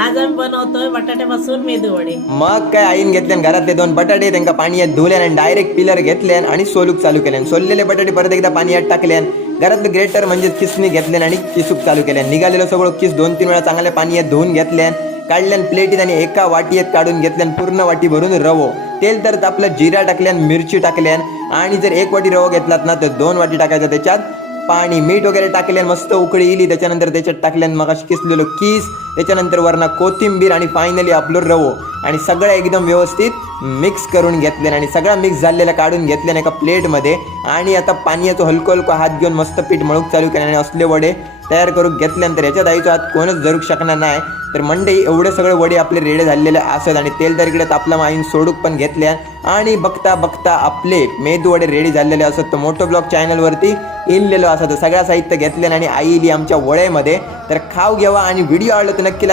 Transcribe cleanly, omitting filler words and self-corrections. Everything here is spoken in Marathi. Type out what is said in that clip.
आज आम्ही बनवतोय बटाट्यापासून मेदू वडे. मग काय आईन घेतल्यान घरातले 2 बटाटे त्यांना पाण्यात धुल्यान आणि डायरेक्ट पिलर घेतल्यान आणि सोलूक चालू केल्यान. सोललेले बटाटे परत एकदा पाण्यात टाकल्यान. घरातलं ग्रेटर म्हणजे किसनी घेतल्यान आणि किसूक चालू केल्यान. निघालेलं सगळं किस 2-3 वेळा चांगल्या पाण्यात धुवून घेतल्यान. काढल्यान प्लेटीत आणि एका वाटीत काढून घेतल्यान. पूर्ण वाटी भरून रवो. तेल तर तापलं, जिरा टाकल्यान, मिरची टाकल्यान आणि जर 1 वाटी रवा घेतलात ना तर 2 वाटी टाकायचं. त्याच्यात पाणी मीठ वगैरे टाकल्यान. मस्त उकळी इली त्याच्यानंतर त्याच्यात टाकल्यान मग किसलेलो किस, त्याच्यानंतर वरना कोथिंबीर आणि फायनली आपलं रवो आणि सगळं एकदम व्यवस्थित मिक्स करून घेतल्यान आणि सगळं मिक्स झालेलं काढून घेतल्यान एका प्लेटमध्ये. आणि आता पाण्याचं हलको हलको हात घेऊन मस्त पीठ मळूक चालू केल्यान आणि असले वडे तयार करून घेतल्यानंतर ह्याच्यात आईचा हात कोणच धरूक शकणार नाही. तर मंडई एवढे सगळे वडे आपले रेडी झालेले असत आणि तेल तर इकडे तापलं आईन सोडूक पण घेतल्या आणि बघता बघता आपले मेदू वडे रेडी झालेले असत. तर मोठो ब्लॉग चॅनलवरती इनलेलो असत. सगळं साहित्य घेतल्यान आणि आई इली आमच्या वड्यामध्ये. तर खाऊ घ्यावा आणि व्हिडिओ आवडला तर नक्की